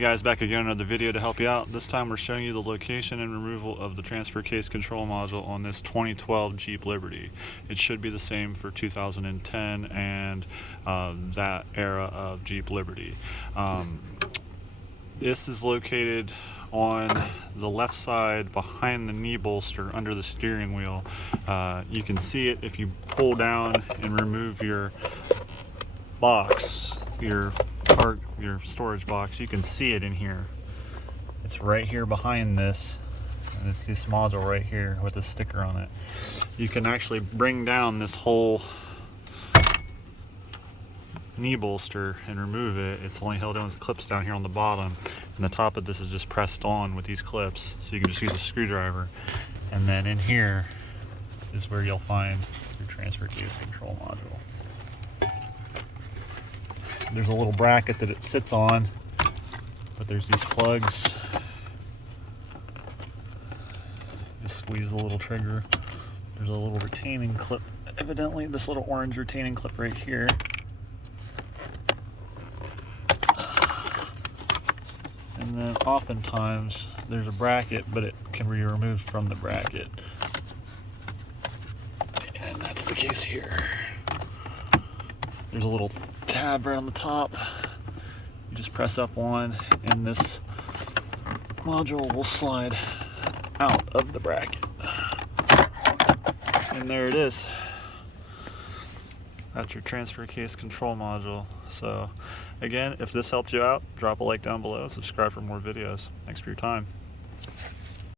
Hey guys, back again with another video to help you out. This time we're showing you the location and removal of the transfer case control module on this 2012 Jeep Liberty. It should be the same for 2010 and that era of Jeep Liberty. This is located on the left side behind the knee bolster under the steering wheel. You can see it if you pull down and remove your box, your storage box. You can see it in here. It's right here behind this, and it's this module right here with a sticker on it. You can actually bring down this whole knee bolster and remove it. It's only held in with clips down here on the bottom, and the top of this is just pressed on with these clips, so you can just use a screwdriver. And then in here is where you'll find your transfer case control module. There's a little bracket that it sits on, but there's these plugs. Just squeeze the little trigger. There's a little retaining clip, evidently this little orange retaining clip right here. And then oftentimes there's a bracket, but it can be removed from the bracket. And that's the case here. There's a little tab right on the top. You just press up on, and this module will slide out of the bracket. And there it is. That's your transfer case control module. So again, if this helped you out, drop a like down below, subscribe for more videos. Thanks for your time.